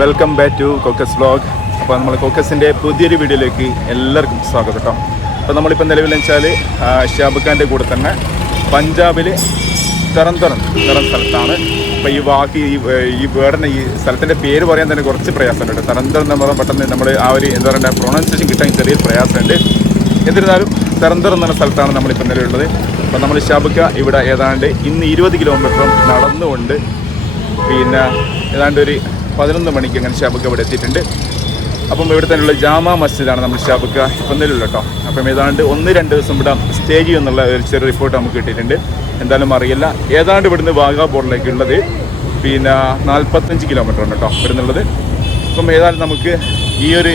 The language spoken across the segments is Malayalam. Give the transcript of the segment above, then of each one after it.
വെൽക്കം ബാക്ക് ടു കോക്കസ് വ്ലോഗ്. അപ്പോൾ നമ്മൾ കോക്കസിൻ്റെ പുതിയൊരു വീഡിയോയിലേക്ക് എല്ലാവർക്കും സ്വാഗതം കേട്ടോ. അപ്പോൾ നമ്മളിപ്പോൾ നിലവിലെന്ന് വെച്ചാൽ ഷാബ് ഖാൻ്റെ കൂടെ തന്നെ പഞ്ചാബിൽ തറന്തറൻ സ്ഥലത്താണ്. അപ്പോൾ ഈ വേർഡിന് ഈ സ്ഥലത്തിൻ്റെ പേര് പറയാൻ തന്നെ കുറച്ച് പ്രയാസമുണ്ട് കേട്ടോ. തറന്തറൻ എന്ന് പറഞ്ഞാൽ പെട്ടെന്ന് നമ്മൾ ആ ഒരു എന്താ പറയുക പ്രൊണൗൺസിയേഷൻ കിട്ടാൻ ചെറിയൊരു പ്രയാസമുണ്ട്. എന്നിരുന്നാലും തറന്തറൻ എന്ന സ്ഥലത്താണ് നമ്മളിപ്പോൾ നിലവിലുള്ളത്. അപ്പോൾ നമ്മൾ ഷാബ് ഖാൻ ഇവിടെ ഏതാണ്ട് ഇന്ന് 20 കിലോമീറ്റർ നടന്നുകൊണ്ട് പിന്നെ ഏതാണ്ട് ഒരു 11 മണിക്ക് അങ്ങനെ ഷാബ് ഖാൻ ഇവിടെ എത്തിയിട്ടുണ്ട്. അപ്പം ഇവിടെ തന്നെയുള്ള ജാമാ മസ്ജിദാണ് നമ്മൾ ഷാബ് ഖാൻ ഇപ്പം നിലവിലുള്ള കേട്ടോ. അപ്പം ഏതാണ്ട് 1-2 ദിവസം ഇവിടെ സ്റ്റേ ചെയ്യുമെന്നുള്ള ഒരു ചെറിയ റിപ്പോർട്ട് നമുക്ക് കിട്ടിയിട്ടുണ്ട്. എന്തായാലും അറിയില്ല. ഏതാണ്ട് ഇവിടുന്ന് വാഗാ ബോർഡിലേക്കുള്ളത് പിന്നെ 45 കിലോമീറ്റർ ഉണ്ട് കേട്ടോ ഇവിടുന്നുള്ളത്. അപ്പം ഏതായാലും നമുക്ക് ഈ ഒരു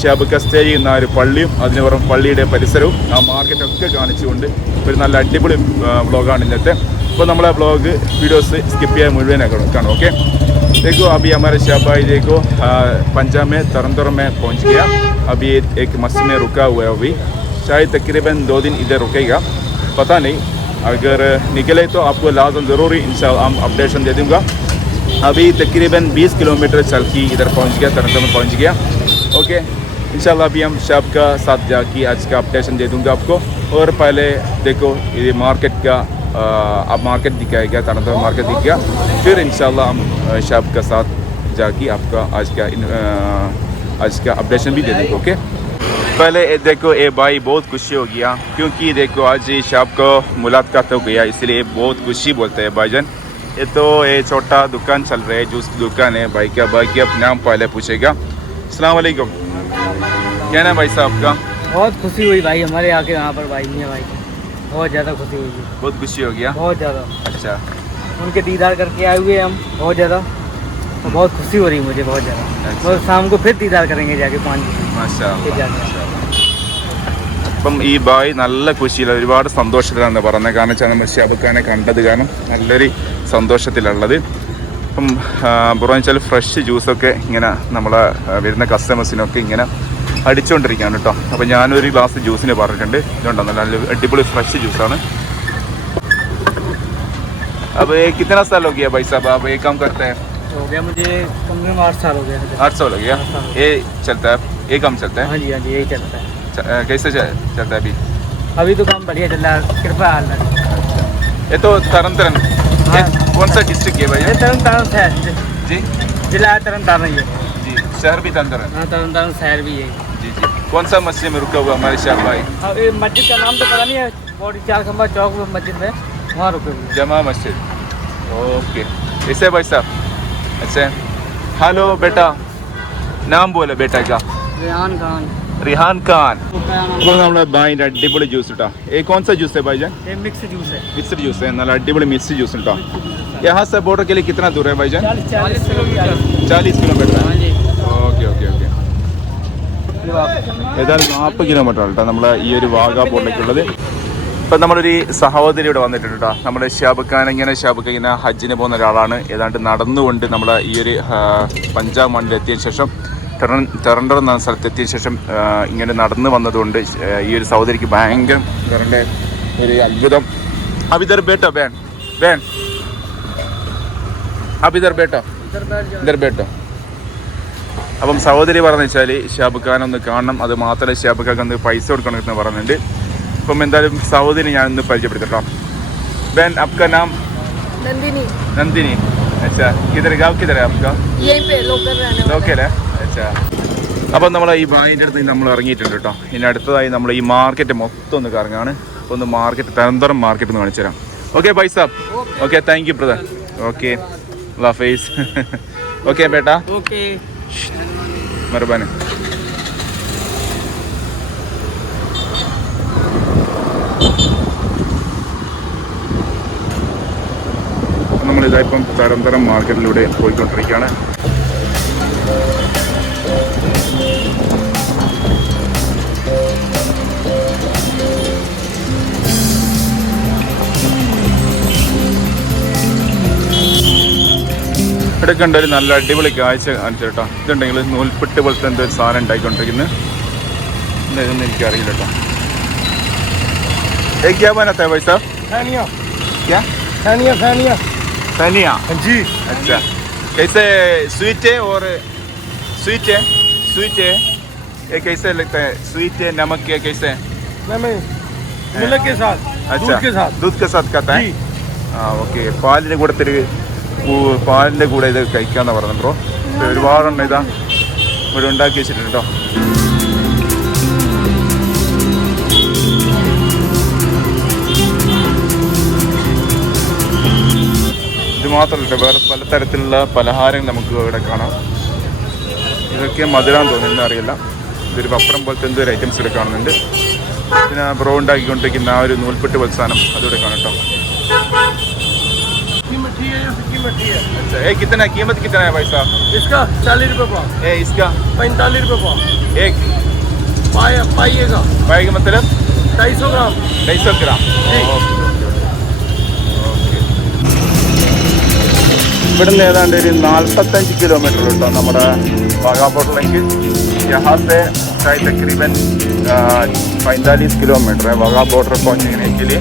ഷാബ് ഖാൻ സ്റ്റേ ചെയ്യുന്ന ഒരു പള്ളിയും അതിന് പുറം പള്ളിയുടെ പരിസരവും ആ മാർക്കറ്റൊക്കെ കാണിച്ചുകൊണ്ട് ഒരു നല്ല അടിപൊളി വ്ളോഗാണ് ഇന്നത്തെ. അപ്പോൾ നമ്മളെ വ്ളോഗ് വീഡിയോസ് സ്കിപ്പ് ചെയ്യാൻ മുഴുവനാക്കണം കാണും. ഓക്കെ, देखो अभी हमारे शाहबाई देखो पंजाब में तरनतर में पहुंच गया. अभी एक मस्जिद में रुका हुआ है. अभी शायद तकरीबन 2 दिन इधर रुकेगा, पता नहीं. अगर निकले तो आपको लाजम ज़रूरी इंशाअल्लाह हम अपडेशन दे दूँगा. अभी तकरीबन 20 किलोमीटर चल के इधर पहुंच गया, तरनतर में पहुंच गया. ओके, इंशाल्लाह अभी हम शाब का साथ जाके आज का अपडेशन दे दूँगा आपको. और पहले देखो ये मार्केट का अब मार्केट दिखाएगा, तरनतर मार्केट दिख गया. फिर इंशाल्लाह हम शाब का साथ जाके आपका आज का अपडेशन भी दे देंगे. ओके, पहले देखो ये भाई बहुत खुशी हो गया क्योंकि देखो आज शाब को मुलाकात हो गया, इसलिए बहुत खुशी बोलते हैं भाईजान. ये तो ये छोटा दुकान चल रहा है, जूस दुकान है. भाई का नाम पहले पूछेगा. अस्सलाम वालेकुम, क्या नाम भाई साहब का? बहुत खुशी हुई भाई हमारे आके यहाँ पर भाई मियाँ भाई, बहुत ज़्यादा खुशी हुई. बहुत खुशी हो गया. बहुत ज़्यादा. अच्छा, उनके दीदार करके आए हुए हम बहुत ज़्यादा, तो बहुत खुशी हो रही है मुझे बहुत ज़्यादा. अच्छा. और शाम को फिर दीदार करेंगे जाके 5 बजे. മാഷാഅല്ലാഹ്. അപ്പം ഈ ബായ് നല്ല ഖുഷിയിൽ ഒരുപാട് സന്തോഷത്തിലാണ് പറഞ്ഞത്. കാരണം വെച്ചാൽ നമ്മൾ ഷാബ് ഖാനെ കണ്ടത് കാരണം നല്ലൊരു സന്തോഷത്തിലുള്ളത്. അപ്പം പുറമെ വെച്ചാൽ ഫ്രഷ് ജ്യൂസൊക്കെ ഇങ്ങനെ നമ്മളെ വരുന്ന കസ്റ്റമേഴ്സിനൊക്കെ ഇങ്ങനെ അടിച്ചുകൊണ്ടിരിക്കുകയാണ് കേട്ടോ. അപ്പോൾ ഞാനൊരു ഗ്ലാസ് ജ്യൂസിന് പറഞ്ഞിട്ടുണ്ട്. ഇതുണ്ടോ നല്ല അടിപൊളി ഫ്രഷ് ജ്യൂസാണ്. अब ये कितना साल हो गया भाई साहब आप ये काम करते हैं? हो गया मुझे कम से कम 8 साल हो गया. 8 साल हो गया. ये चलता है, ये काम चलता है. हाँ जी यही चलता है. कैसे चलता है अभी? अभी तो काम बढ़िया चल रहा है, कृपा अल्लाह. ये तो तरनतारन. हाँ. कौन सा डिस्ट्रिक्ट है भाई? ये तरनतारन शहर जी, जिला तरनतारन ही है. जी, शहर भी तरनतारन. हाँ तरनतारन शहर भी है. जी जी. कौन सा मस्जिद में रुका हुआ हमारे शाह भाई? अब ये मस्जिद का नाम तो पता नहीं है, बॉडी 4 खंबा चौक मस्जिद में वहाँ रुके हुए. जमा मस्जिद. ओके, ऐसे भाई साहब. अच्छा, हेलो बेटा, नाम बोले बेटा का? रेहान खान. रिहान खान. ഇപ്പോൾ നമ്മുടെ ബായിൻ്റെ അടിപൊളി ജ്യൂസ് കേട്ടോ. ये कौन सा जूस है भाईजान? ये मिक्स जूस है. मिक्स्ड जूस है, നല്ല അടിപൊളി മിക്സ് ജ്യൂസ് കേട്ടോ. यहाँ से बॉर्डर के लिए कितना दूर है भाईजान? 40 किलोमीटर. 40 किलोमीटर. हाँ जी. Okay okay okay. ഏതായാലും 40 കിലോമീറ്റർ ആണ് കേട്ടോ നമ്മളെ ഈ ഒരു വാഗാ ബോർഡിലേക്കുള്ളത്. ഇപ്പം നമ്മളൊരു സഹോദരി ഇവിടെ വന്നിട്ടുണ്ട് കേട്ടോ. നമ്മുടെ ഷാബ് ഖാൻ ഇങ്ങനെ ഹജ്ജിന് പോകുന്ന ഒരാളാണ്. ഏതാണ്ട് നടന്നുകൊണ്ട് നമ്മളെ ഈ ഒരു പഞ്ചാബ് മണ്ണിൽ എത്തിയ ശേഷം ടെറണ്ടർ എന്ന സ്ഥലത്തെത്തിയ ശേഷം ഇങ്ങനെ നടന്നു വന്നതുകൊണ്ട് ഈ ഒരു സഹോദരിക്ക് ഭയങ്കര ടെറൻ്റെ ഒരു അത്ഭുതം. അബിദർ ബേട്ടോ വേൺ വേൺ അബിദർ ബേട്ടോ ഇതർ ബേട്ടോ. അപ്പം സഹോദരി പറഞ്ഞു വെച്ചാൽ ഷാബ് ഖാൻ ഒന്ന് കാണണം, അത് മാത്രമല്ല ഷാബ് ഖാൻ ഒന്ന് പൈസ കൊടുക്കണമെന്ന് പറയുന്നുണ്ട്. അപ്പം എന്തായാലും സഹോദരി ഞാനൊന്ന് പരിചയപ്പെടുത്തട്ടോ. ബहन आपका नाम? नंदिनी. नंदिनी. अच्छा, किधर गाँव किधर है आपका? यहीं पे लोकल रहने वाला. ലോക്കൽ है. अच्छा. അപ്പം നമ്മൾ ഈ ബായിൻ്റെ അടുത്ത് നമ്മൾ ഇറങ്ങിയിട്ടുണ്ട് കേട്ടോ. ഇനി അടുത്തതായി നമ്മൾ ഈ മാർക്കറ്റ് മൊത്തം ഒന്ന് കറങ്ങാണ്. അപ്പോൾ ഒന്ന് മാർക്കറ്റ് തരന്തരം മാർക്കറ്റ് ഒന്ന് കാണിച്ചു തരാം. ഓക്കെ ബൈ സാബ്. Okay, thank you brother. Okay, അല്ലാ ഹഫീസ്. ഓക്കെ ബേട്ടാ. ओके. മെഹർബാനി. നമ്മളിതായിപ്പം തരന്തരം മാർക്കറ്റിലൂടെ പോയിക്കൊണ്ടിരിക്കുകയാണ്. ഇവിടെ കണ്ട ഒരു നല്ല അടിപൊളി കാഴ്ച കാണിച്ചു കേട്ടോ. ഇതുണ്ടെങ്കിൽ നൂൽപ്പെട്ട് പോലത്തെ എന്തോ ഒരു സാധനം ഉണ്ടായിക്കൊണ്ടിരിക്കുന്നത്. ഇതൊന്നും എനിക്കറിയില്ല കേട്ടോ. क्या बनाता है भाई साहब? फैनिया. क्या? फैनिया. धनिया. जी. अच्छा, कैसे स्वीट है और स्वीट है स्वीट है ये कैसे लगता है स्वीट है नमक के कैसे मिल्क के साथ अच्छा दूध के साथ खाता है ആ ഓക്കെ പാലിൻ്റെ കൂടെ പാലിൻ്റെ കൂടെ ഇത് കഴിക്കാമെന്ന് പറഞ്ഞു ബ്രോ ഒരുപാടെണ്ണം ഇതാ ഇവിടെ ഉണ്ടാക്കി വെച്ചിട്ടുണ്ട് കേട്ടോ ഇത് മാത്രമല്ല വേറെ പലതരത്തിലുള്ള പലഹാരങ്ങൾ നമുക്ക് ഇവിടെ കാണാം ഇതൊക്കെ മധുരം തോന്നുന്നു അറിയില്ല ഇതൊരു പപ്പടം പോലത്തെ എന്തൊരു ഐറ്റംസ് ഇവിടെ കാണുന്നുണ്ട് പിന്നെ ബ്രോ ഉണ്ടാക്കിക്കൊണ്ടിരിക്കുന്ന ആ ഒരു നൂൽപ്പെട്ട് പോലത്തെ സാധനം അതിവിടെ കാണാം കേട്ടോ अच्छा ये कितना कीमत कितना है भाई साहब इसका 40 रुपये पाव ये इसका 45 रुपये पाव एक पाइएगा पाएगा मतलब 250 ग्राम 250 ग्राम ഇവിടുന്ന് ഏതാണ്ട് ഒരു 45 കിലോമീറ്റർ കേട്ടോ നമ്മുടെ വാഗാ ബോർഡറിലേക്ക് यहाँ से शायद तकरीबन 45 किलोमीटर है वाघा बॉर्डर पहुँचने के लिए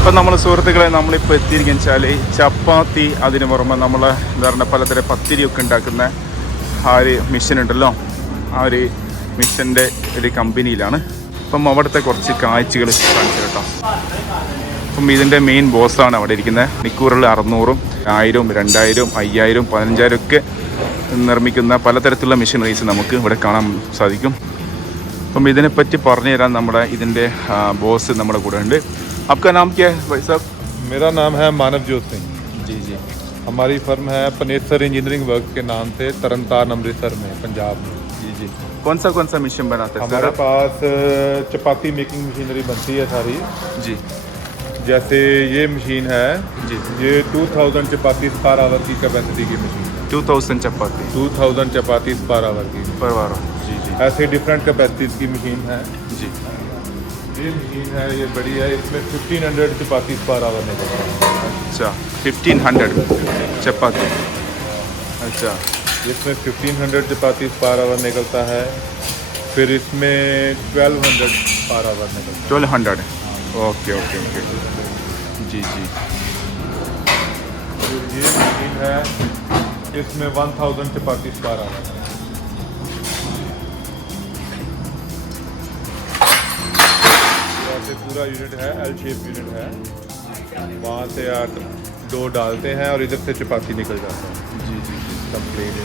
ഇപ്പം നമ്മൾ സുഹൃത്തുക്കളെ നമ്മളിപ്പോൾ എത്തിയിരിക്കുന്ന വെച്ചാൽ ചപ്പാത്തി അതിന് പുറമെ നമ്മൾ എന്താ പറയുക പലതരം പത്തിരിയൊക്കെ ഉണ്ടാക്കുന്ന ആ ഒരു മിഷൻ ഉണ്ടല്ലോ ആ ഒരു മിഷൻ്റെ ഒരു കമ്പനിയിലാണ് അപ്പം അവിടുത്തെ കുറച്ച് കാഴ്ചകൾ കാണിച്ചു കേട്ടോ അപ്പം ഇതിൻ്റെ മെയിൻ ബോസാണ് അവിടെ ഇരിക്കുന്നത് മണിക്കൂറിൽ 600, 1000, 2000, 5000, 15000 ഒക്കെ നിർമ്മിക്കുന്ന പലതരത്തിലുള്ള മെഷീനറീസ് നമുക്ക് ഇവിടെ കാണാൻ സാധിക്കും അപ്പം ഇതിനെപ്പറ്റി പറഞ്ഞു തരാൻ നമ്മുടെ ഇതിൻ്റെ ബോസ് നമ്മുടെ കൂടെ ഉണ്ട് आपका नाम क्या है भाई साहब मेरा नाम है मानवजोत सिंह जी जी हमारी फर्म है पनेसर इंजीनियरिंग वर्क के नाम से तरनतारन अमृतसर में पंजाब में जी जी कौन सा मिशन बनाते हैं हमारे सर पास चपाती मेकिंग मशीनरी बनती है सारी जी जैसे ये मशीन है जी ये 2000 चपाती पर आवर की कैपेसिटी की मशीन है 2000 चपाती 2000 चपाती पर आवर की पर आवर जी जी ऐसे डिफरेंट कैपेसिटीज की मशीन है जी ये मशीन है ये बड़ी है इसमें 1500 चपाती पर आवर निकलता है अच्छा 1500 चपाती अच्छा इसमें 1500 चपाती पर आवर निकलता है फिर इसमें 1200 पर आवर निकलता है 1200 ओके ओके ओके जी जी फिर ये मशीन है इसमें 1000 चपाती पर आवर है ऐसे पूरा यूनिट है एल शेप यूनिट है वहाँ से आप डो डालते हैं और इधर से चपाती निकल जाता है जी जी जी कंप्लीट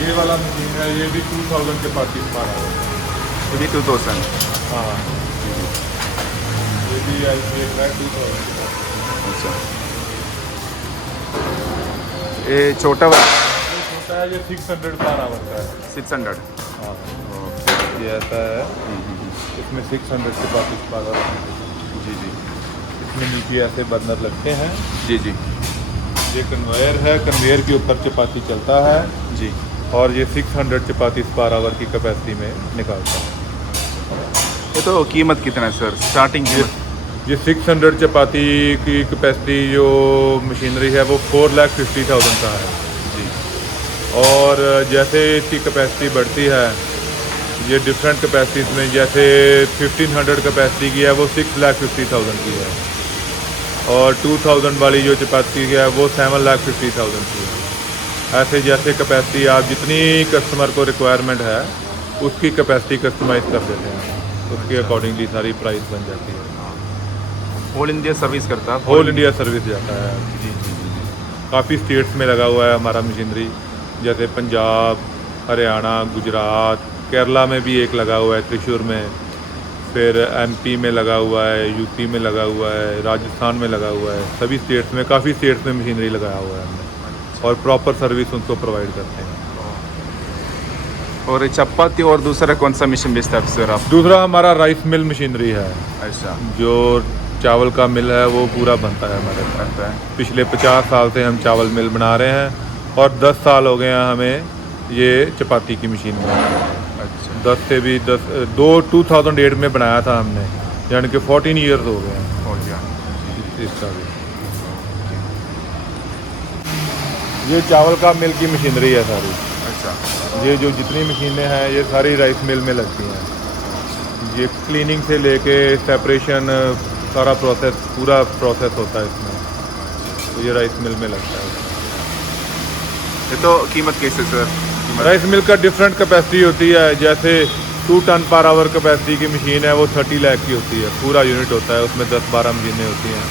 ये वाला मशीन है ये भी 2000 चपाती पर आवर है ये भी 2000 हाँ ये भी एल शेप है 2000 अच्छा ये छोटा वाला छोटा है ये 600 पर आवर का है 600 हाँ ये ऐसा है इसमें 600 चपाती पर आवर जी जी इसमें नीचे ऐसे बर्नर लगते हैं जी जी ये कन्वेयर है कन्वेयर के ऊपर चपाती चलता है जी और ये 600 चपाती पर आवर की कैपेसिटी में निकालता है ये तो कीमत कितना है सर स्टार्टिंग कीमत ये 600 चपाती की कैपेसिटी जो मशीनरी है वो 4,50,000 का है जी। और जैसे इसकी कैपेसिटी बढ़ती है, ये डिफरेंट कैपेसिटीज़ में, जैसे 1500 कैपेसिटी की है वो 6,50,000 की है, और 2000 वाली जो चपाती है वो 7,50,000 की है। ऐसे जैसे कैपेसिटी आप जितनी कस्टमर को रिक्वायरमेंट है उसकी कैपेसिटी कस्टमाइज़ कर देते हैं, उसके अकॉर्डिंगली सारी प्राइस बन जाती है। ऑल इंडिया सर्विस करता है? ऑल इंडिया सर्विस जाता है जी जी जी। काफ़ी स्टेट्स में लगा हुआ है हमारा मशीनरी, जैसे पंजाब, हरियाणा, गुजरात, केरला में भी एक लगा हुआ है त्रिशूर में, फिर एमपी में लगा हुआ है, यूपी में लगा हुआ है, राजस्थान में लगा हुआ है। सभी स्टेट्स में, काफ़ी स्टेट्स में मशीनरी लगाया हुआ है हमने, और प्रॉपर सर्विस उनको प्रोवाइड करते हैं। और चपाती और दूसरा कौन सा मशीन बेचता है सर आप? दूसरा हमारा राइस मिल मशीनरी है, अच्छा। जो चावल का मिल है वो पूरा बनता है हमारे पास। पिछले 50 साल से हम चावल मिल बना रहे हैं, और 10 साल हो गए हैं हमें ये चपाती की मशीन बनाते हैं। अच्छा। 10 से भी 2008 में बनाया था हमने, यानी कि 14 ईयर्स हो गए हैं हो गया। इसका भी। ये चावल का मिल की मशीनरी है सारी। अच्छा। ये जो जितनी मशीनें हैं ये सारी राइस मिल में लगती हैं। ये क्लीनिंग से लेके सेपरेशन, सारा प्रोसेस, पूरा प्रोसेस होता है इसमें, तो ये राइस मिल में लगता है। ये तो कीमत कैसे सर? राइस मिल का डिफरेंट कैपेसिटी होती है, जैसे 2 टन पर आवर कैपेसिटी की मशीन है वो 30 लाख की होती है, पूरा यूनिट होता है, उसमें 10-12 मशीनें होती हैं।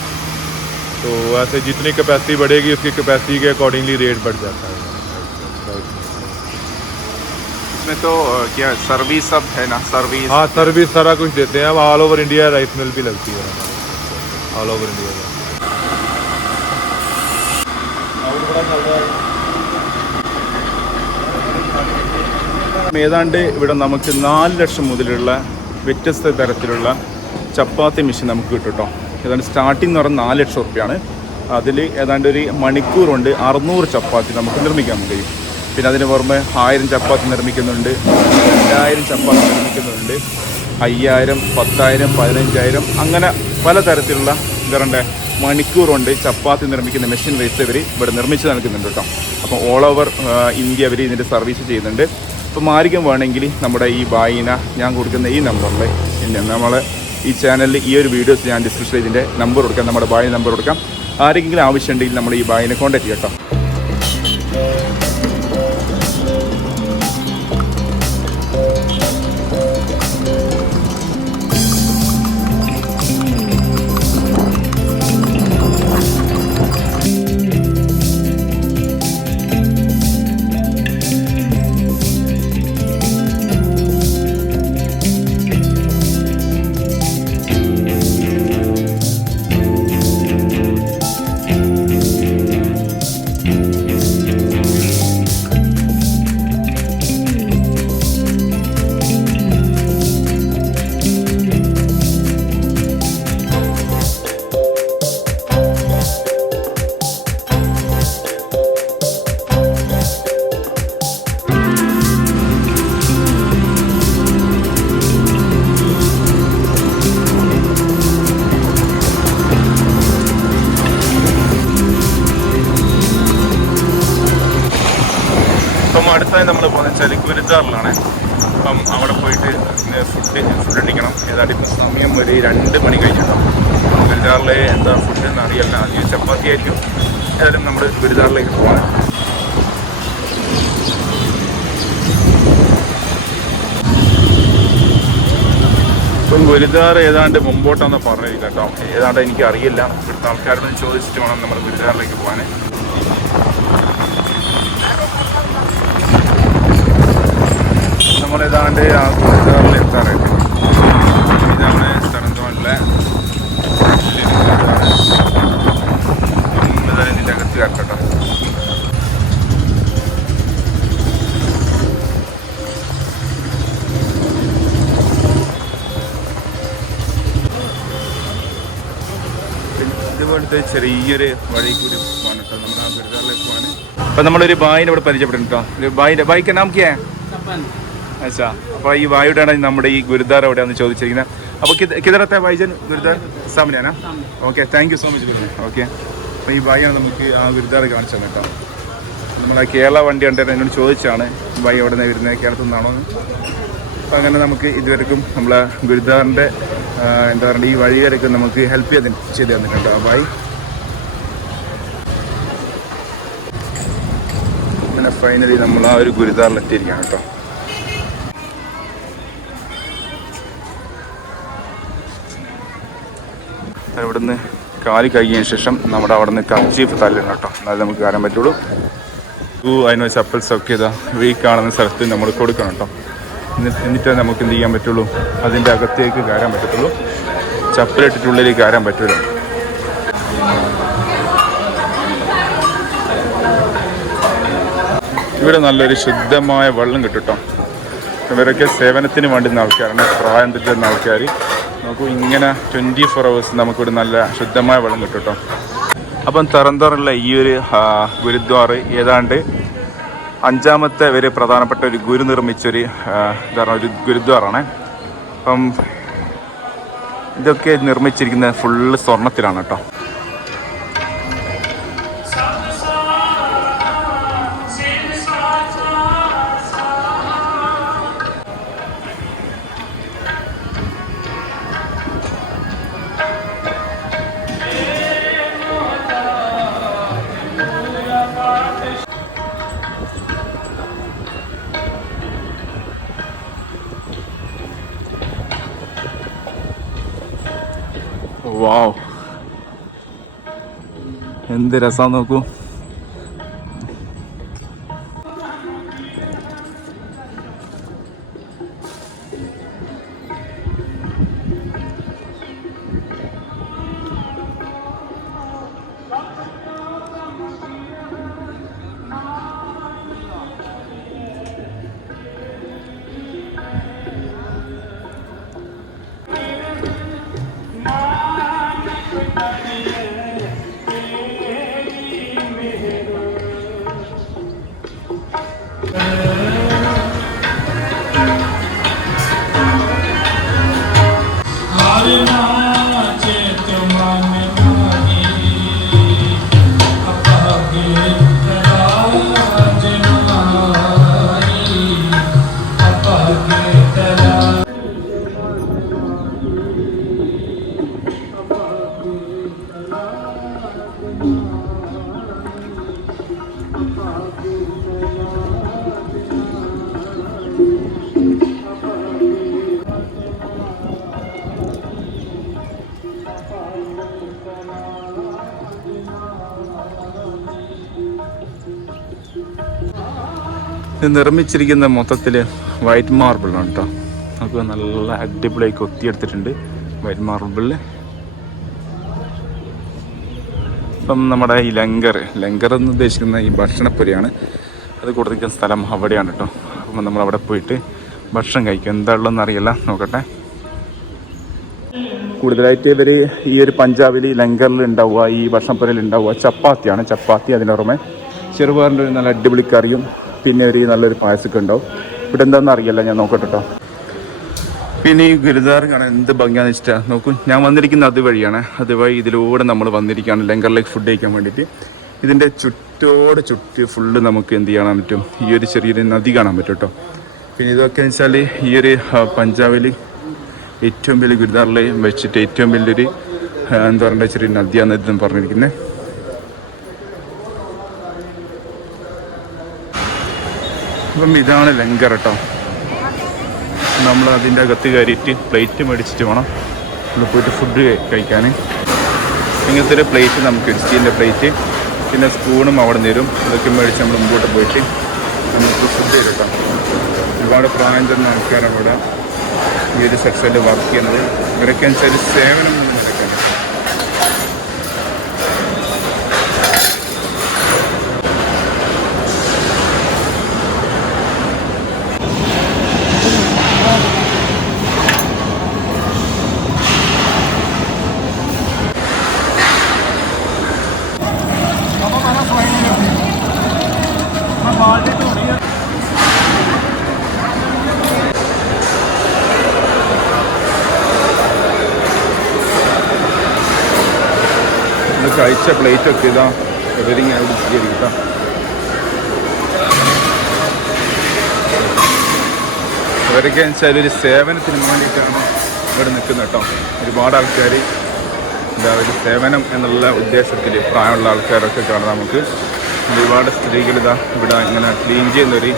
तो ऐसे जितनी कैपेसिटी बढ़ेगी उसकी कैपेसिटी के अकॉर्डिंगली रेट बढ़ जाता है। इसमें तो क्या सर्विस सब है ना? सर्विस? हाँ, सर्विस सारा कुछ देते हैं हम। All over India rice mill भी लगती है, ऑल ओवर इंडिया। ഏതാണ്ട് ഇവിടെ നമുക്ക് 4 ലക്ഷം മുതലുള്ള വ്യത്യസ്ത തരത്തിലുള്ള ചപ്പാത്തി മെഷീൻ നമുക്ക് കിട്ടും കേട്ടോ. ഏതാണ്ട് സ്റ്റാർട്ടിംഗ് എന്ന് പറഞ്ഞാൽ 4 ലക്ഷം റുപ്യാണ്. അതിൽ ഏതാണ്ട് ഒരു മണിക്കൂർ കൊണ്ട് 600 ചപ്പാത്തി നമുക്ക് നിർമ്മിക്കാൻ കഴിയും. പിന്നെ അതിന് പുറമെ 1000 ചപ്പാത്തി നിർമ്മിക്കുന്നുണ്ട്, 2000 ചപ്പാത്തി നിർമ്മിക്കുന്നുണ്ട്, 5000, 10,000, 15,000, അങ്ങനെ പലതരത്തിലുള്ള ഇവരുടെ മണിക്കൂർ കൊണ്ട് ചപ്പാത്തി നിർമ്മിക്കുന്ന മെഷീൻ വെച്ച് ഇവർ ഇവിടെ നിർമ്മിച്ച് നൽകുന്നുണ്ട് കേട്ടോ. അപ്പോൾ ഓൾ ഓവർ ഇന്ത്യ അവർ ഇതിൻ്റെ സർവീസ് ചെയ്യുന്നുണ്ട്. അപ്പോൾ ആർക്കും വേണമെങ്കിൽ നമ്മുടെ ഈ ബായിന ഞാൻ കൊടുക്കുന്ന ഈ നമ്പറിൽ, പിന്നെ നമ്മൾ ഈ ചാനലിൽ ഈ ഒരു വീഡിയോസ് ഞാൻ ഡിസ്ക്രിപ്ഷനിൽ ഇതിൻ്റെ നമ്പർ കൊടുക്കാം, നമ്മുടെ ബായിന നമ്പർ കൊടുക്കാം. ആരെങ്കിലും ആവശ്യമുണ്ടെങ്കിൽ നമ്മൾ ഈ ബായിനെ കോൺടാക്ട് ചെയ്യാം കേട്ടോ. അപ്പം അടുത്തായി നമ്മൾ പോകുന്നത് വെച്ചാൽ ഗുരുദ്വാറിലാണ്. അപ്പം അവിടെ പോയിട്ട് ഫുഡ് അടിക്കണം. ഏതാണ്ട് ഇപ്പം സമയം ഒരു 2 മണി കഴിഞ്ഞിട്ടോ. ഗുരുദ്വാറിലെ എന്താ ഫുഡ് എന്ന് അറിയില്ല. ആദ്യം ചപ്പാത്തി ആയിരിക്കും. ഏതായാലും നമ്മൾ ഗുരുദ്വാറിലേക്ക് പോകാൻ. ഇപ്പം ഗുരുദ്വാർ ഏതാണ്ട് മുമ്പോട്ടാണെന്ന് പറഞ്ഞിരിക്കും കേട്ടോ. ഏതാണ്ട് എനിക്ക് അറിയില്ല. ഇവിടുത്തെ ആൾക്കാരോട് ചോദിച്ചിട്ട് വേണം നമ്മൾ ഗുരുദ്വാറിലേക്ക് പോകാൻ. നമ്മളേതാണ്ട് ആ ഗുരുദ്വാറിൽ എത്താറായിട്ട്. ഇതാണ് തരന്തോണിലെ ഇതിൻ്റെ അകത്ത് കയറട്ടോ. ഇതുപോലത്തെ ചെറിയൊരു വഴി കൂടി പോകാൻ കേട്ടോ നമ്മൾ ആ ഗുരുദ്വാറിലേക്ക് പോകാൻ. അപ്പം നമ്മളൊരു ബായിനെ ഇവിടെ പരിചയപ്പെടും കേട്ടോ. ഒരു ബായിക്ക് നാം ക്യാ? അച്ഛാ, അപ്പോൾ ഈ വായുടെയാണ് നമ്മുടെ ഈ ഗുരുദ്വാര എവിടെയാണെന്ന് ചോദിച്ചിരിക്കുന്നത്. അപ്പോൾ किधर आता है भाईजान गुरुद्वार सामने है ना okay thank you so much ഗുരുദാർ ഓക്കെ അപ്പോൾ ഈ ഭായിയാണ് നമുക്ക് ആ ഗുരുദ്വാർ കാണിച്ചത് കേട്ടോ നമ്മളെ കേരള വണ്ടി കണ്ടിട്ട് എന്നോട് ചോദിച്ചാണ് ഭായി എവിടെ നിന്ന് വരുന്നത് കേരളത്തിൽ നിന്നാണോ എന്ന് അപ്പോൾ അങ്ങനെ നമുക്ക് ഇതുവരെക്കും നമ്മളെ ഗുരുദ്വാറിൻ്റെ എന്താ പറയുക ഈ വഴിവരൊക്കെ നമുക്ക് ഹെൽപ്പ് ചെയ്ത് തന്നിട്ടുണ്ട് ആ ഭായി അങ്ങനെ ഫൈനലി നമ്മൾ ആ ഒരു ഗുരുദ്വാറിലെത്തിയിരിക്കുകയാണ് കേട്ടോ ഇവിടുന്ന് കാലി കഴിയുന്ന ശേഷം നമ്മുടെ അവിടെ നിന്ന് കർച്ചീഫ് തല്ലിടണം കേട്ടോ എന്നാലും നമുക്ക് കയറാൻ പറ്റുള്ളൂ അതിന് ചപ്പൽസൊക്കെ ഇതാ ഈ കാണുന്ന സ്ഥലത്ത് നമ്മൾ കൊടുക്കണം കേട്ടോ എന്നിട്ടേ നമുക്ക് എന്ത് ചെയ്യാൻ പറ്റുള്ളൂ അതിൻ്റെ അകത്തേക്ക് കയറാൻ പറ്റത്തുള്ളൂ ചപ്പലിട്ടിട്ടുള്ളിലേക്ക് കയറാൻ പറ്റില്ല ഇവിടെ നല്ലൊരു ശുദ്ധമായ വെള്ളം കിട്ടും കേട്ടോ ഇവരൊക്കെ സേവനത്തിന് വേണ്ടുന്ന ആൾക്കാരാണ് പ്രായം തെറ്റുന്ന ആൾക്കാർ നമുക്ക് ഇങ്ങനെ 24 hours നമുക്കിവിടെ നല്ല ശുദ്ധമായ വെള്ളം കിട്ടും കേട്ടോ അപ്പം തറന്തറിലുള്ള ഈ ഒരു ഗുരുദ്വാർ ഏതാണ്ട് 5ാമത്തെ വരെ പ്രധാനപ്പെട്ട ഒരു ഗുരു നിർമ്മിച്ചൊരു എന്താ പറയുക ഒരു ഗുരുദ്വാറാണ് അപ്പം ഇതൊക്കെ നിർമ്മിച്ചിരിക്കുന്നത് ഫുള്ള് സ്വർണ്ണത്തിലാണ് കേട്ടോ വാവ് എന്ത് രസം നോക്കൂ ഇത് നിർമ്മിച്ചിരിക്കുന്ന മൊത്തത്തിൽ വൈറ്റ് മാർബിളാണ് കേട്ടോ നമുക്ക് നല്ല അടിപൊളിയായി കൊത്തിയെടുത്തിട്ടുണ്ട് വൈറ്റ് മാർബിളിൽ ഇപ്പം നമ്മുടെ ഈ ലങ്കർ എന്ന് ഉദ്ദേശിക്കുന്ന ഈ ഭക്ഷണപ്പുരയാണ് അത് കൊടുത്തിരിക്കുന്ന സ്ഥലം അവിടെയാണ് കേട്ടോ അപ്പം നമ്മളവിടെ പോയിട്ട് ഭക്ഷണം കഴിക്കും എന്താ ഉള്ളതെന്ന് അറിയില്ല നോക്കട്ടെ കൂടുതലായിട്ട് ഇവർ ഈ ഒരു പഞ്ചാബിൽ ലങ്കറിൽ ഉണ്ടാവുക ഈ ഭക്ഷണപ്പുരയിൽ ഉണ്ടാവുക ചപ്പാത്തിയാണ് ചപ്പാത്തി അതിന് പുറമെ ചെറുപയറിൻ്റെ ഒരു നല്ല അടിപൊളി കറിയും പിന്നെ ഒരു നല്ലൊരു പായസമൊക്കെ ഉണ്ടാവും ഇവിടെ എന്താണെന്ന് അറിയില്ല ഞാൻ നോക്കട്ടെ കേട്ടോ പിന്നെ ഈ ഗുരുദ്വാർ കാണാൻ എന്ത് ഭംഗിയാന്ന് വെച്ചിട്ടാ നോക്കൂ ഞാൻ വന്നിരിക്കുന്ന അതുവഴിയാണ് അതുവഴി ഇതിലൂടെ നമ്മൾ വന്നിരിക്കുകയാണ് ലങ്കറിലേക്ക് ഫുഡ് കഴിക്കാൻ വേണ്ടിയിട്ട് ഇതിൻ്റെ ചുറ്റി ഫുള്ള് നമുക്ക് എന്ത് കാണാൻ പറ്റും ഈ ഒരു ചെറിയൊരു നദി കാണാൻ പറ്റും കേട്ടോ പിന്നെ ഇതൊക്കെ എന്ന് വെച്ചാൽ ഈ ഒരു പഞ്ചാബിൽ ഏറ്റവും വലിയ ഗുരുദ്വാറിൽ വെച്ചിട്ട് ഏറ്റവും വലിയൊരു എന്താ പറയുക ചെറിയ നദിയാണ് ഇതെന്ന് പറഞ്ഞിരിക്കുന്നത് അപ്പം ഇതാണ് ലങ്കർ കേട്ടോ നമ്മൾ അതിൻ്റെ അകത്ത് കയറിയിട്ട് പ്ലേറ്റ് മേടിച്ചിട്ട് വേണം നമ്മൾ പോയിട്ട് ഫുഡ് കഴിക്കാൻ ഇങ്ങനത്തെ ഒരു പ്ലേറ്റ് നമുക്ക് സ്റ്റീലിൻ്റെ പ്ലേറ്റ് പിന്നെ സ്പൂണും അവിടെ തരും ഇതൊക്കെ മേടിച്ച് നമ്മൾ മുമ്പോട്ട് പോയിട്ട് നമുക്ക് ഫുഡ് കിട്ടാം ഒരുപാട് പ്രായം ചെന്ന ആൾക്കാരാണ് ഇവിടെ ഈ ഒരു സെക്ഷനിൽ വർക്ക് ചെയ്യുന്നത് ഇവരൊക്കെ വെച്ചാൽ സേവനം നടക്കാൻ കഴിച്ച പ്ലേറ്റൊക്കെ ഇതാ ഇവരിങ്ങനെ വിളിച്ചിരിക്കാം. ഇവരൊക്കെ വെച്ചാൽ ഒരു സേവനത്തിന് വേണ്ടിയിട്ടാണ് ഇവിടെ നിൽക്കുന്നത് കേട്ടോ. ഒരുപാട് ആൾക്കാർ എന്താ ഒരു സേവനം എന്നുള്ള ഉദ്ദേശത്തിൽ പ്രായമുള്ള ആൾക്കാരൊക്കെ കാണാം. നമുക്ക് ഒരുപാട് സ്ത്രീകൾ ഇതാ ഇവിടെ ഇങ്ങനെ ക്ലീൻ ചെയ്യുന്നൊരു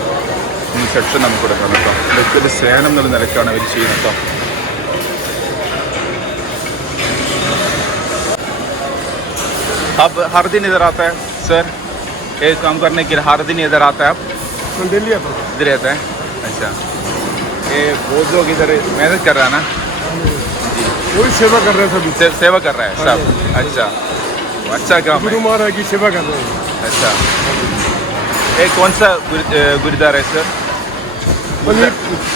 സെക്ഷൻ നമുക്കിവിടെ കാണാം കേട്ടോ. ഇതൊക്കെ ഒരു സേവനം എന്നുള്ള നിലക്കാണ് അവർ ചെയ്യുന്നത് കേട്ടോ. अब हर दिन इधर आता है सर? ये काम करने के लिए हर दिन इधर आता है आप? डेली आता हूँ। इधर रहता है? अच्छा, ये बहुत लोग इधर मेहनत कर रहा है ना? वही सेवा कर रहे हैं सभी। सेवा कर रहा है सब? अच्छा, अच्छा काम है। गुरु महाराज की सेवा कर रहे हैं। अच्छा, ये कौन सा गुरुद्वारा है सर?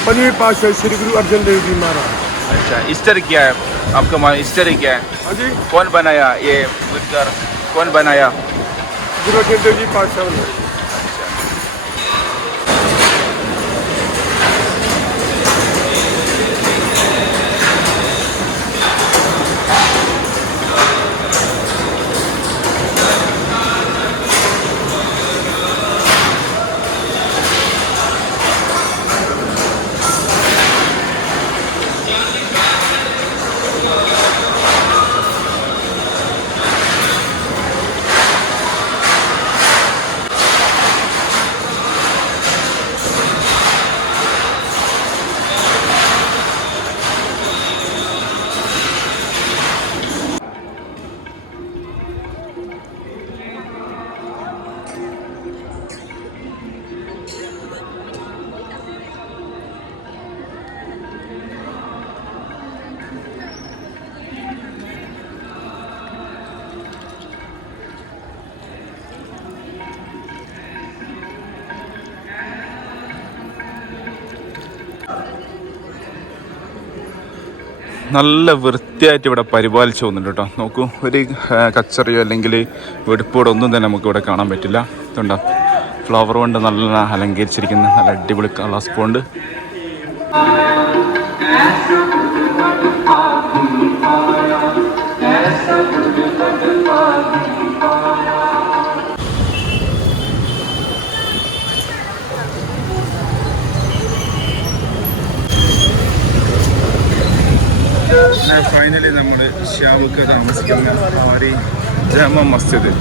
पनीर पास है श्री गुरु अर्जन देव जी महाराज। अच्छा, हिस्ट्री क्या है आपका? हिस्ट्री क्या है? हाँ जी, कौन बनाया ये गुरुद्वारा? कौन बनाया? गुरु अर्जन देव जी पातशाह ने। നല്ല വൃത്തിയായിട്ട് ഇവിടെ പരിപാലിച്ചു പോകുന്നുണ്ട് കേട്ടോ. നോക്കൂ, ഒരു കച്ചറിയോ അല്ലെങ്കിൽ വെടുപ്പോടോ ഒന്നും തന്നെ നമുക്ക് ഇവിടെ കാണാൻ പറ്റില്ല. ഇതുണ്ടോ, ഫ്ലവർ കൊണ്ട് നല്ല അലങ്കരിച്ചിരിക്കുന്ന നല്ല അടിപൊളി കളർ സ്പോണ്ട്. ഫൈനലി നമ്മൾ ഷ്യാബുക്ക താമസിക്കുന്ന ഒരു ജാമ മസ്ജിദ്,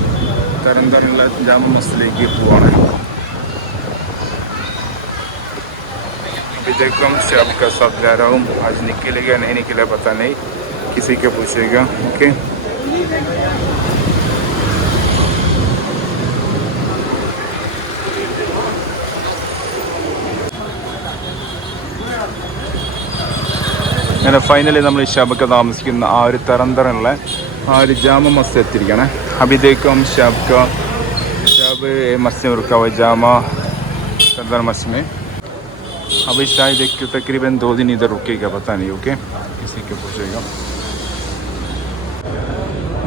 തരന്തറുള്ള ജാമ മസ്ജിദിലേക്ക് പോവാണ്. अभी देखो हम शाम का साथ जा रहा हूँ. आज निकलेगा नहीं निकला पता नहीं, किसी को पूछेगा. ओके, അങ്ങനെ ഫൈനലി നമ്മൾ ഷാബക്ക താമസിക്കുന്ന ആ ഒരു തരന്തറുള്ള ആ ഒരു ജാമ മസ്ജിദ് എത്തിയിരിക്കുകയാണ്. അഭിദേക്കും ഷാബക്ക ഷാബ് മസ്ജിദ് रुका हुआ जामा तरंदर मस्जिद में. अभी शायद एक तकरीबन 2 दिन इधर रुकेगा, पता नहीं. ओके, किसी को पूछेगा.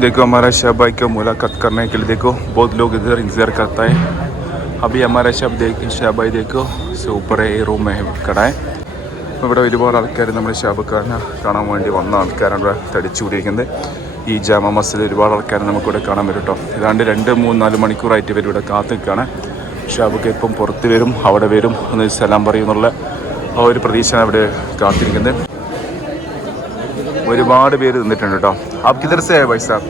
देखो हमारा शाह भाई को मुलाकात करने के लिए देखो बहुत लोग इधर इंतज़ार करता है. अभी हमारा शाह भाई देखो से ऊपर रूम में खड़ा है. ഇവിടെ ഒരുപാട് ആൾക്കാർ നമ്മുടെ ഷാബക്കാരനെ കാണാൻ വേണ്ടി വന്ന ആൾക്കാരാണ് ഇവിടെ തടിച്ചുകൂടിയിരിക്കുന്നത്. ഈ ജാമ മസ്ജിദിൽ ഒരുപാട് ആൾക്കാർ നമുക്കിവിടെ കാണാൻ വരും കേട്ടോ. ഏതാണ്ട് 2, 3, 4 മണിക്കൂറായിട്ട് ഇവർ ഇവിടെ കാത്തു നിൽക്കുകയാണ്. ഷാബക്ക ഇപ്പം പുറത്ത് വരും, അവിടെ വരും, ഒന്ന് സലാം പറയുന്നുള്ള ആ ഒരു പ്രതീക്ഷയാണ് അവിടെ കാത്തിരിക്കുന്നത്. ഒരുപാട് പേര് നിന്നിട്ടുണ്ട് കേട്ടോ. आप किधर से है भाई साहब?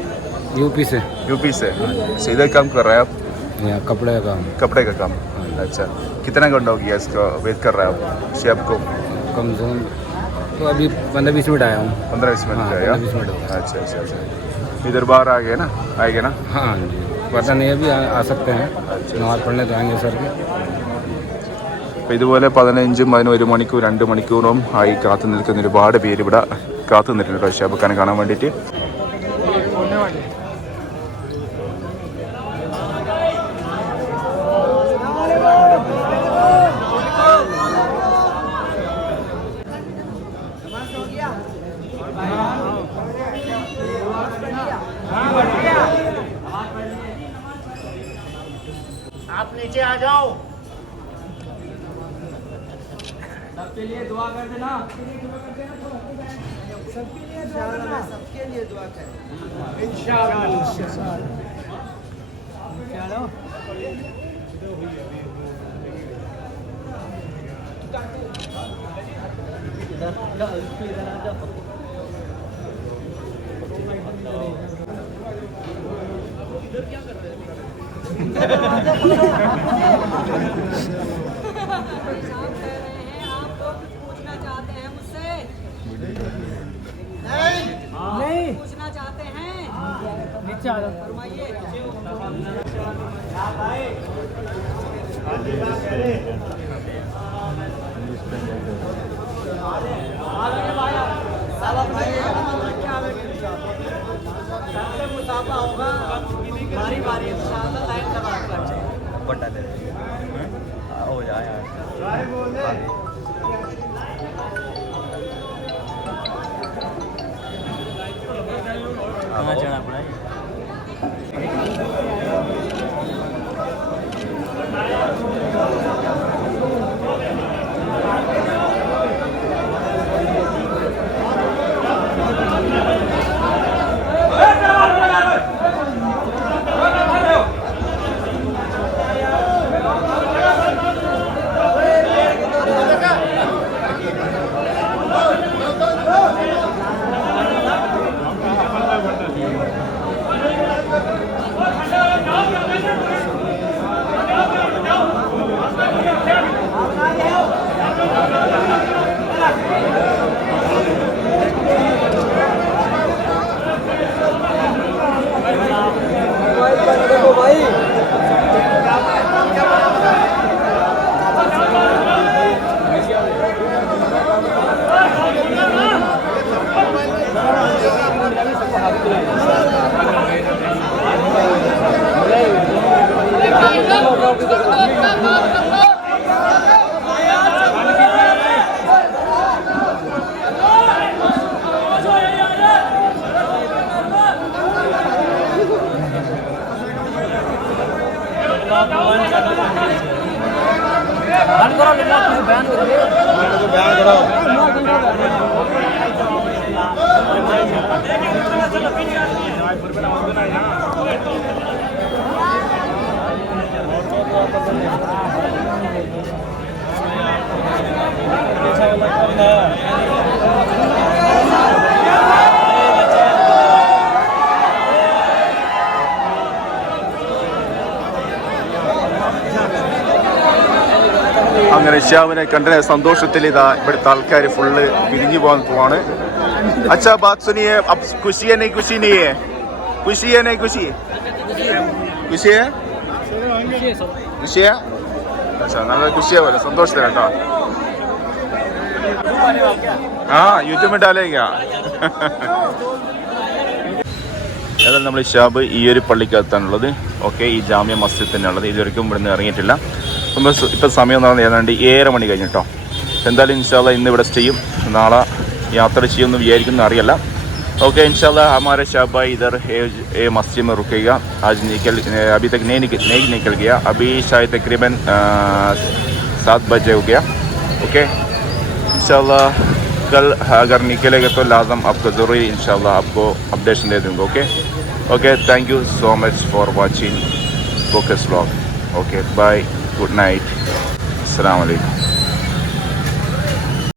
यूपी से। यूपी से? इधर काम कर रहे हैं आप? कपड़े का काम। कपड़े का काम, अच्छा. कितना घंटा हो गया इसका वेट कर रहे हैं आप शेफ को? कम से कम तो अभी 15-20 मिनट आया हूँ. 15-20 मिनट का आया? 15-20 मिनट हो गया. अच्छा अच्छा अच्छा. इधर बाहर आ गए ना, आएंगे ना? हाँ जी, पता नहीं, अभी आ सकते हैं. नमाज पढ़ने तो आएंगे सर के. അപ്പോൾ ഇതുപോലെ 15-1 മണിക്കൂർ 2 മണിക്കൂറും ആയി കാത്തു നിൽക്കുന്ന ഒരുപാട് പേര് ഇവിടെ കാത്തു നിന്നിട്ടുണ്ട് കേട്ടോ ഷാബക്കാനെ കാണാൻ വേണ്ടിയിട്ട്. आप नीचे आ जाओ. सबके लिए दुआ कर देना सबके लिए दुआ करें इंशाअल्लाह। पूछना चाहते हैं मुझसे? नहीं पूछना चाहते हैं? नीचे आ जाओ। फरमाइए। मुसाफा होगा बारी बारी इंशाअल्लाह लाइन लगा कर बटा दे हो जाए यार। कहाँ चढ़ा पड़ा है? അങ്ങനെ ഷ്യാമിനെ കണ്ട സന്തോഷത്തിൽ ഇതാ ഇവിടുത്തെ ആൾക്കാർ ഫുള്ള് പിരിഞ്ഞു പോകാൻ പോവാണ്. अच्छा बात सुनिए, अब खुशी है नहीं खुशी नहीं है? खुशी है नहीं खुशी? खुशी है? खुशी है? अच्छा നല്ല खुशी പോലെ സന്തോഷത്തിലാണ് കേട്ടോ. हाँ यूट्यूब में डालेगा. ഏതായാലും നമ്മൾ ഷാബ് ഈ ഒരു പള്ളിക്കകത്താണുള്ളത്. ഓക്കെ, ഈ ജാമ്യ മസ്ജിദ് തന്നെയുള്ളത്. ഇതുവരെയ്ക്കും ഇവിടെ നിന്ന് ഇറങ്ങിയിട്ടില്ല. ഇപ്പം സമയം എന്ന് പറഞ്ഞാൽ ഏതാണ്ട് 7:30 മണി കഴിഞ്ഞിട്ടോ. എന്തായാലും ഇൻഷാല്ല ഇന്ന് ഇവിടെ സ്റ്റേ ചെയ്യും. നാളെ യാത്ര ചെയ്യുമെന്ന് വിചാരിക്കുന്ന അറിയില്ല. ओके इंशाल्लाह हमारे शाह भाई इधर मस्जिद में रुकेगा. आज अभी तक नहीं निकल गया. अभी शायद तकरीबन 7 बजे हो गया. ओके इंशाल्लाह कल अगर निकलेगा तो लाजम आपको ज़रूरी इंशाल्लाह आपको अपडेशन दे दूँगा. Okay okay thank you so much for watching focus vlog. Okay bye, good night, अस्सलाम वालेकुम.